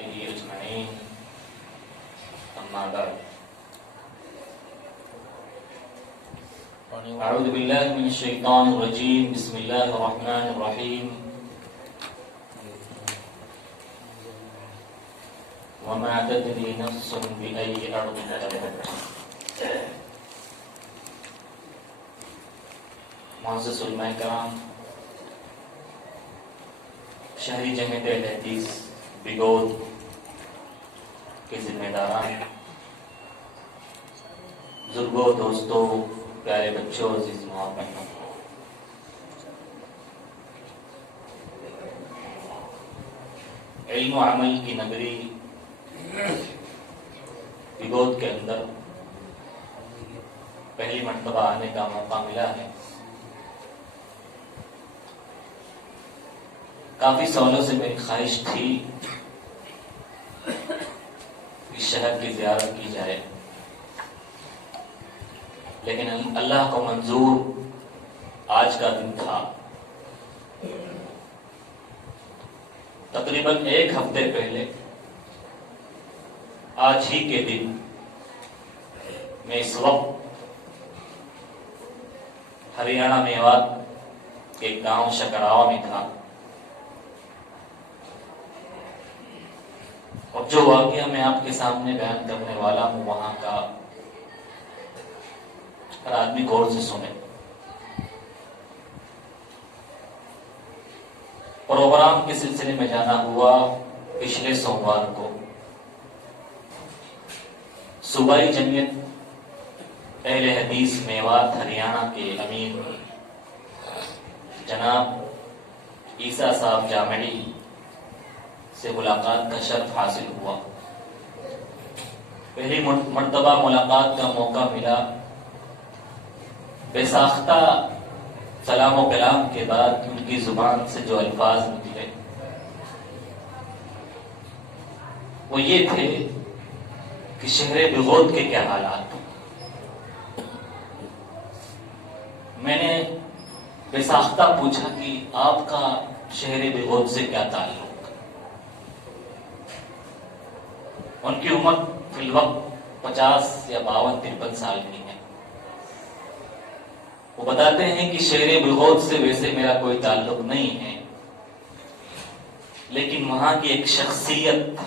وصحبه أجمعين أما بعد أعوذ بالله من الشيطان الرجيم بسم الله الرحمن الرحيم وما تدري نفس بأي أرض تموت. معزز علماء کرام، شہری جمعیت اہل حدیث بگود کے ذمہ داران، بزرگوں، دوستوں، پیارے بچوں، عزیز محترمین، علم و عمل کی نگری بگود کے اندر پہلی مرتبہ آنے کا موقع ملا ہے. کافی سالوں سے میری خواہش تھی کہ شہر کی زیارت کی جائے، لیکن اللہ کو منظور آج کا دن تھا. تقریباً ایک ہفتے پہلے آج ہی کے دن میں اس وقت ہریانہ میوات کے گاؤں شکراوا میں تھا، اور جو واقعہ میں آپ کے سامنے بیان کرنے والا ہوں وہاں کا ہر آدمی غور سے سنے. پروگرام کے سلسلے میں جانا ہوا پچھلے سوموار کو. صوبائی جمعیت اہل حدیث میوات ہریانہ کے امیر جناب عیسیٰ صاحب جامعی سے ملاقات کا شرف حاصل ہوا. پہلی مرتبہ ملاقات کا موقع ملا. بے ساختہ سلام و کلام کے بعد ان کی زبان سے جو الفاظ نکلے وہ یہ تھے کہ شہر بغود کے کیا حالات. میں نے بے ساختہ پوچھا کہ آپ کا شہر بغود سے کیا تعلق. ان کی عمر فی الوقت 50 یا 52-53 سال کی ہے. وہ بتاتے ہیں کہ شہر بغود سے ویسے میرا کوئی تعلق نہیں ہے، لیکن وہاں کی ایک شخصیت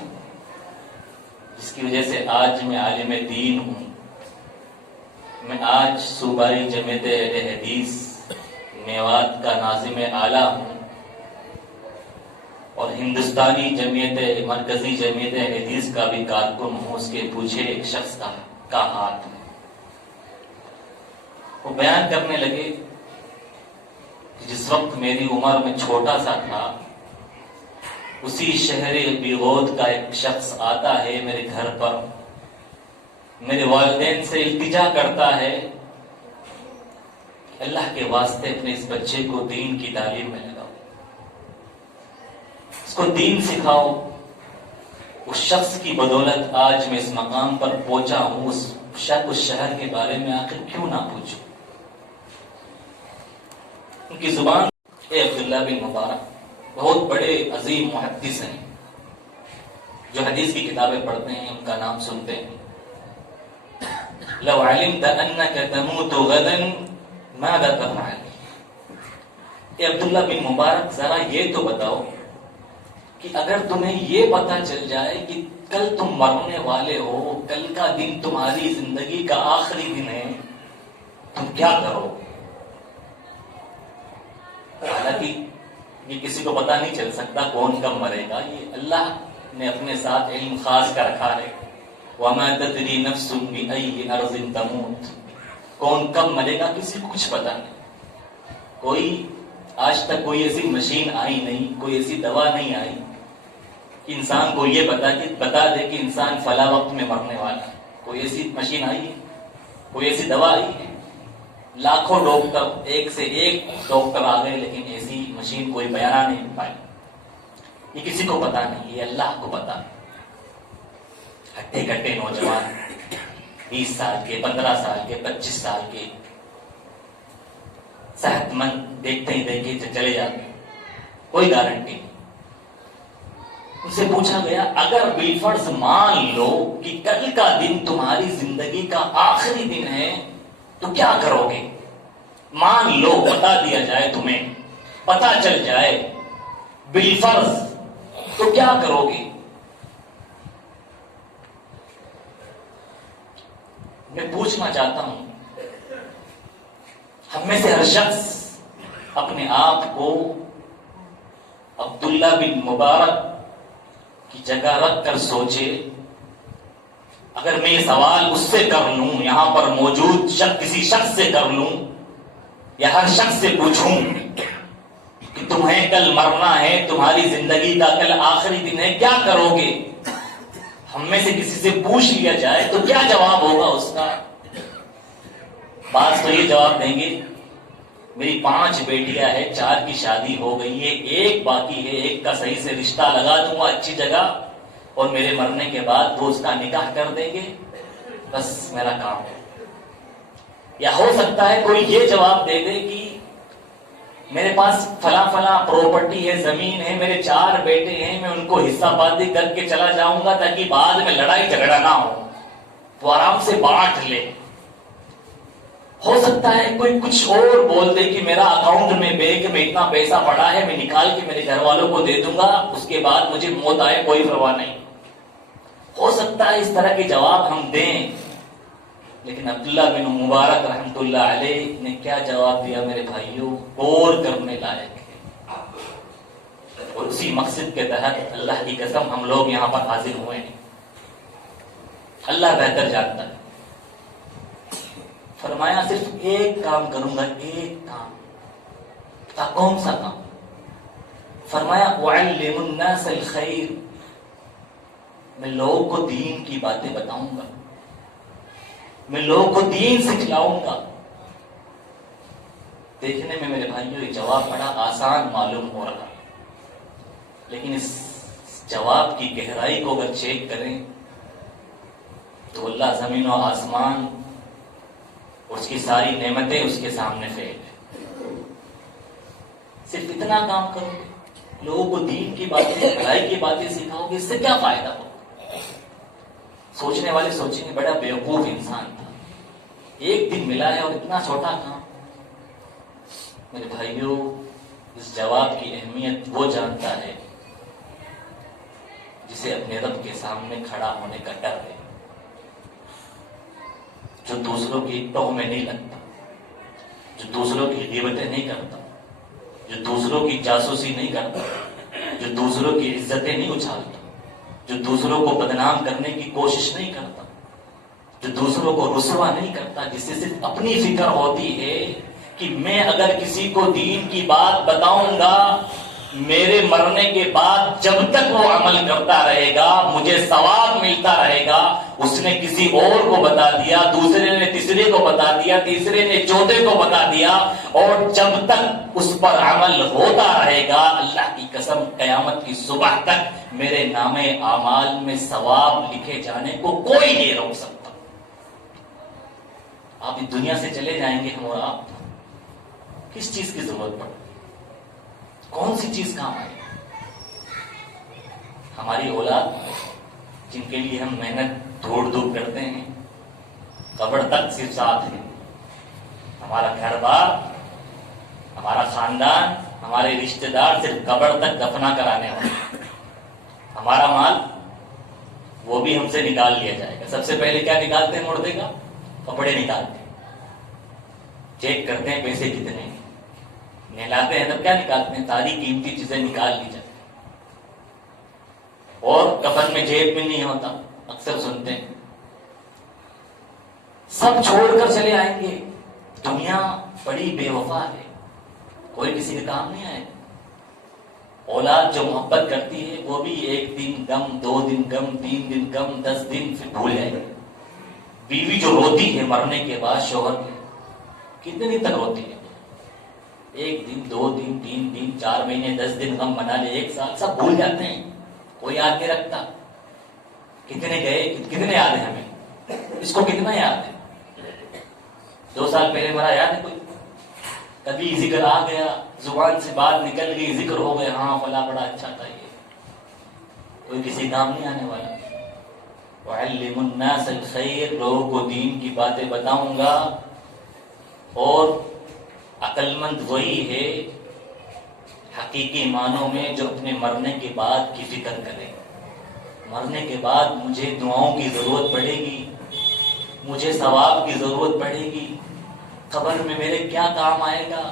جس کی وجہ سے آج میں عالم دین ہوں، میں آج صوبائی جمعیت اہل حدیث میوات کا ناظم اعلیٰ ہوں، اور ہندوستانی جمعیت مرکزی جمعیت حدیث کا بھی کارکن ہوں. اس کے پیچھے ایک شخص کا ہاتھ ہے. وہ بیان کرنے لگے کہ جس وقت میری عمر میں چھوٹا سا تھا، اسی شہر بغود کا ایک شخص آتا ہے میرے گھر پر، میرے والدین سے التجا کرتا ہے کہ اللہ کے واسطے اپنے اس بچے کو دین کی تعلیم میں لگاؤ، اس کو دین سکھاؤ. اس شخص کی بدولت آج میں اس مقام پر پہنچا ہوں. اس شہر کے بارے میں آخر کیوں نہ پوچھوں. ان کی زبان عبداللہ بن مبارک بہت بڑے عظیم محدث ہیں، جو حدیث کی کتابیں پڑھتے ہیں ان کا نام سنتے ہیں. لو علمت انك تموت غدا ماذا تفعل. عبداللہ بن مبارک ذرا یہ تو بتاؤ کہ اگر تمہیں یہ پتا چل جائے کہ کل تم مرنے والے ہو، کل کا دن تمہاری زندگی کا آخری دن ہے، تم کیا کرو. حالانکہ یہ کسی کو پتا نہیں چل سکتا کون کب مرے گا، یہ اللہ نے اپنے ساتھ علم خاص کا رکھا ہے. وَمَا تَدْرِي نَفْسٌ بِأَيِّ أَرْضٍ تَمُوتُ. کون کب مرے گا کسی کو کچھ پتا نہیں. آج تک کوئی ایسی مشین آئی نہیں، کوئی ایسی دوا نہیں آئی کہ انسان کو یہ بتا دے کہ انسان فلاں وقت میں مرنے والا ہے. کوئی ایسی مشین آئی ہے، کوئی ایسی دوا آئی ہے. لاکھوں ڈاکٹر، ایک سے ایک ڈاکٹر آ گئے، لیکن ایسی مشین کوئی بیانہ نہیں پائی. یہ کسی کو پتا نہیں، یہ اللہ کو پتا. ہٹے کٹے نوجوان 20 سال کے، 15 سال کے، 25 سال کے، صحت مند دیکھتے ہی دیکھتے چلے جاتے، کوئی گارنٹی نہیں. ان سے پوچھا گیا اگر بالفرض مان لو کہ کل کا دن تمہاری زندگی کا آخری دن ہے تو کیا کرو گے؟ مان لو بتا دیا جائے تمہیں، پتا چل جائے بالفرض، تو کیا کرو گے؟ میں پوچھنا چاہتا ہوں، ہم میں سے ہر شخص اپنے آپ کو عبداللہ بن مبارک کی جگہ رکھ کر سوچے، اگر میں یہ سوال اس سے کر لوں، یہاں پر موجود کسی شخص سے کر لوں یا ہر شخص سے پوچھوں کہ تمہیں کل مرنا ہے، تمہاری زندگی کا کل آخری دن ہے، کیا کرو گے؟ ہم میں سے کسی سے پوچھ لیا جائے تو کیا جواب ہوگا اس کا؟ بعض تو یہ جواب دیں گے میری 5 بیٹیاں ہیں، 4 کی شادی ہو گئی ہے، ایک باقی ہے، ایک کا صحیح سے رشتہ لگا دوں گا اچھی جگہ اور میرے مرنے کے بعد وہ اس کا نکاح کر دیں گے، بس میرا کام ہے۔ یا ہو سکتا ہے کوئی یہ جواب دے دے کہ میرے پاس فلاں فلاں پراپرٹی ہے، زمین ہے، میرے 4 بیٹے ہیں، میں ان کو حصہ بازی کر کے چلا جاؤں گا تاکہ بعد میں لڑائی جھگڑا نہ ہو، تو آرام سے بانٹ لے۔ ہو سکتا ہے کوئی کچھ اور بول دے کہ میرا اکاؤنٹ میں بینک میں اتنا پیسہ پڑا ہے، میں نکال کے میرے گھر والوں کو دے دوں گا، اس کے بعد مجھے موت آئے کوئی پرواہ نہیں۔ ہو سکتا ہے اس طرح کے جواب ہم دیں، لیکن عبداللہ بن مبارک رحمت اللہ علیہ نے کیا جواب دیا میرے بھائیوں؟ غور کرنے لائق ہے، اور اسی مقصد کے تحت اللہ کی قسم ہم لوگ یہاں پر حاضر ہوئے ہیں۔ اللہ بہتر جانتا ہے۔ فرمایا صرف ایک کام کروں گا، ایک کام۔ کون سا کام؟ فرمایا وَعَلِّمُ النَّاسَ الْخَيْرِ، میں لوگوں کو دین کی باتیں بتاؤں گا، میں لوگوں کو دین سکھلاؤں گا۔ دیکھنے میں میرے بھائیوں یہ جواب بڑا آسان معلوم ہو رہا، لیکن اس جواب کی گہرائی کو اگر چیک کریں تو اللہ زمین و آسمان اس کی ساری نعمتیں اس کے سامنے فیل ہے۔ صرف اتنا کام کرو گے، لوگوں کو دین کی باتیں، بھلائی کی باتیں سکھاؤ گے، اس سے کیا فائدہ ہوگا؟ سوچنے والے سوچیں گے بڑا بیوقوف انسان تھا، ایک دن ملا ہے اور اتنا چھوٹا کام۔ میرے بھائیوں، اس جواب کی اہمیت وہ جانتا ہے جسے اپنے رب کے سامنے کھڑا ہونے کا ڈر ہے، جو دوسروں کی ٹوہ میں نہیں لگتا، جو دوسروں کی غیبتیں نہیں کرتا، جو دوسروں کی جاسوسی نہیں کرتا، جو دوسروں کی عزتیں نہیں اچھالتا، جو دوسروں کو بدنام کرنے کی کوشش نہیں کرتا، جو دوسروں کو رسوا نہیں کرتا، جس سے صرف اپنی فکر ہوتی ہے کہ میں اگر کسی کو دین کی بات بتاؤں گا، میرے مرنے کے بعد جب تک وہ عمل کرتا رہے گا مجھے ثواب ملتا رہے گا۔ اس نے کسی اور کو بتا دیا، دوسرے نے تیسرے کو بتا دیا، تیسرے نے چوتھے کو بتا دیا، اور جب تک اس پر عمل ہوتا رہے گا اللہ کی قسم قیامت کی صبح تک میرے نام اعمال میں ثواب لکھے جانے کو کوئی نہیں روک سکتا۔ آپ اس دنیا سے چلے جائیں گے، ہم اور آپ کس چیز کی ضرورت پڑے؟ کون سی چیز کام آئے؟ ہماری اولاد جن کے لیے ہم محنت دھوڑ دھوپ کرتے ہیں، قبر تک صرف ساتھ ہے۔ ہمارا گھر بار، ہمارا خاندان، ہمارے رشتہ دار صرف قبر تک دفنا کرانے والے۔ ہمارا مال وہ بھی ہم سے نکال لیا جائے گا۔ سب سے پہلے کیا نکالتے ہیں مردے کا؟ کپڑے نکالتے ہیں، چیک کرتے ہیں پیسے کتنے ہیں، نہلاتے ہیں تب کیا نکالتے ہیں؟ ساری قیمتی چیزیں نکال لی جاتی، اور کفن میں جیب میں نہیں ہوتا، اکثر سنتے ہیں۔ سب چھوڑ کر چلے آئیں گے۔ دنیا بڑی بے وفا ہے، کوئی کسی کے کام نہیں آئے۔ اولاد جو محبت کرتی ہے وہ بھی 1 دن غم، 2 دن غم، 3 دن غم، 10 دن پھر بھول جائے گی۔ بیوی جو روتی ہے مرنے کے بعد شوہر کی، کتنی تک روتی ہے؟ 1 دن، 2 دن، 3 دن، 4 مہینے، 10 دن غم بنا لے، 1 سال، سب بھول جاتے ہیں، کوئی یاد نہیں رکھتا۔ کتنے گئے، کتنے یاد ہے ہمیں؟ اس کو کتنا یاد ہے؟ 2 سال پہلے مرا یاد ہے کوئی؟ کبھی ذکر آ گیا، زبان سے بات نکل گئی، ذکر ہو گیا، ہاں فلاں بڑا اچھا تھا یہ۔ کوئی کسی کام نہیں آنے والا. وَعَلِّمُ النَّاسَ الْخَيْرَ، لوگوں کو دین کی باتیں بتاؤں گا. اور عقل مند وہی ہے حقیقی معنوں میں جو اپنے مرنے کے بعد کی فکر کرے. مرنے کے بعد مجھے دعاؤں کی ضرورت پڑے گی، مجھے ثواب کی ضرورت پڑے گی، قبر میں میرے کیا کام آئے گا.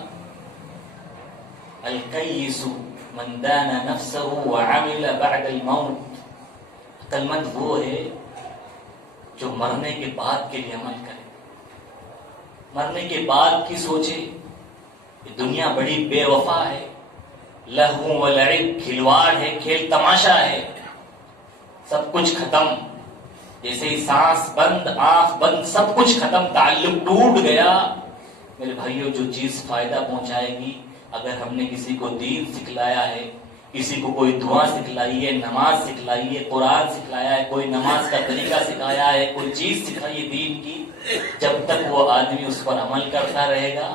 الکیس من دان نفسہ وعمل بعد الموت، عقل مند وہ ہے جو مرنے کے بعد کے لیے عمل کرے، مرنے کے بعد کی سوچے. یہ دنیا بڑی بے وفا ہے، لہو و لعب، کھلواڑ ہے، کھیل تماشا ہے، سب کچھ ختم. جیسے ہی سانس بند، آنکھ بند، سب کچھ ختم، تعلق ٹوٹ گیا. میرے بھائیوں، جو چیز فائدہ پہنچائے گی، اگر ہم نے کسی کو دین سکھلایا ہے، کسی کو کوئی دعا سکھلائی ہے، نماز سکھلائی ہے، قرآن سکھلایا ہے، کوئی نماز کا طریقہ سکھایا ہے، کوئی چیز سکھائی ہے دین کی، جب تک وہ آدمی اس پر عمل کرتا رہے گا،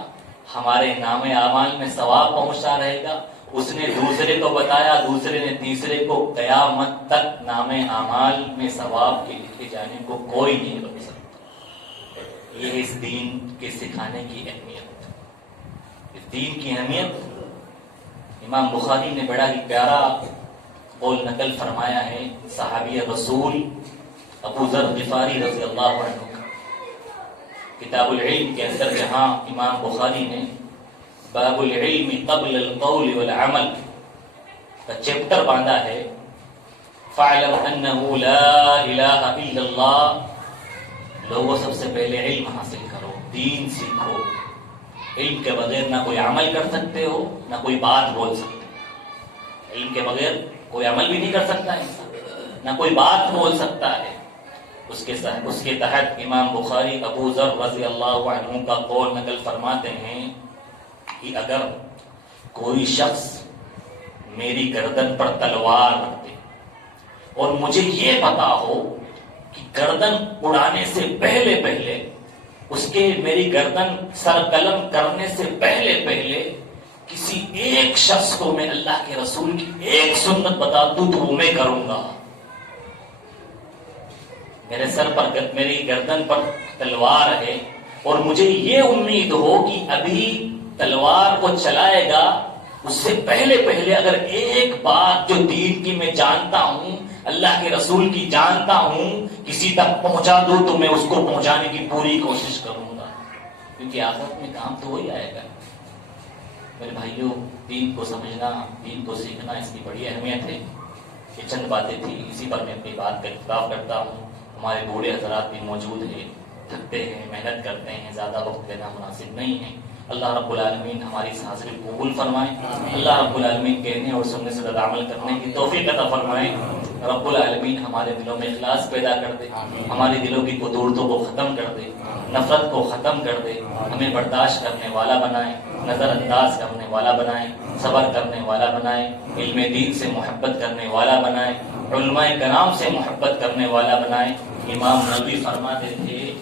ہمارے نام اعمال میں ثواب پہنچتا رہے گا. اس نے دوسرے کو بتایا، دوسرے نے تیسرے کو، قیامت تک نام اعمال میں ثواب کے لکھے جانے کو کوئی نہیں روک سکتا. یہ ہے اس دین کے سکھانے کی اہمیت. اس دین کی اہمیت امام بخاری نے بڑا ہی پیارا قول نقل فرمایا ہے صحابی رسول ابو ذر غفاری رضی اللہ عنہ کا. کتاب العلم کے اندر جہاں امام بخاری نے باب العلم قبل القول والعمل کا چیپٹر باندھا ہے، فَاعْلَمْ أَنَّهُ لَا إِلَهَ إِلَّا اللَّهُ، لوگوں سب سے پہلے علم حاصل کرو، دین سیکھو. علم کے بغیر نہ کوئی عمل کر سکتے ہو، نہ کوئی بات بول سکتے ہو. علم کے بغیر کوئی عمل بھی نہیں کر سکتا انسان، نہ کوئی بات بول سکتا ہے. اس کے تحت امام بخاری ابو ذر رضی اللہ عنہ کا قول نقل فرماتے ہیں کہ اگر کوئی شخص میری گردن پر تلوار رکھ دے اور مجھے یہ پتا ہو کہ گردن اڑانے سے پہلے اس کے میری گردن سر قلم کرنے سے پہلے کسی ایک شخص کو میں اللہ کے رسول کی ایک سنت بتا دوں تو وہ میں کروں گا. میرے سر پر، میری گردن پر تلوار ہے اور مجھے یہ امید ہو کہ ابھی تلوار کو چلائے گا، اس سے پہلے اگر ایک بات جو دین کی میں جانتا ہوں، اللہ کے رسول کی جانتا ہوں، کسی تک پہنچا دوں تو میں اس کو پہنچانے کی پوری کوشش کروں گا، کیونکہ آخرت میں کام تو وہی آئے گا. میرے بھائیوں، دین کو سمجھنا، دین کو سیکھنا، اس کی بڑی اہمیت ہے. یہ چند باتیں تھیں، اسی پر میں اپنی بات کا اختتام کرتا ہوں. ہمارے بوڑھے حضرات بھی موجود ہیں، تھکتے ہیں، محنت کرتے ہیں، زیادہ وقت دینا مناسب نہیں ہے. اللہ رب العالمین ہماری اس حاضری کو قبول فرمائے. اللہ رب العالمین کہنے اور سننے سے زیادہ عمل کرنے کی توفیق عطا فرمائے. رب العالمین ہمارے دلوں میں اخلاص پیدا کر دے، ہمارے دلوں کی قدورتوں کو ختم کر دے، نفرت کو ختم کر دے، ہمیں برداشت کرنے والا بنائے، نظر انداز کرنے والا بنائے، صبر کرنے والا بنائے، علم دین سے محبت کرنے والا بنائے، علماء کرام سے محبت کرنے والا بنائے. امام نبی فرماتے تھے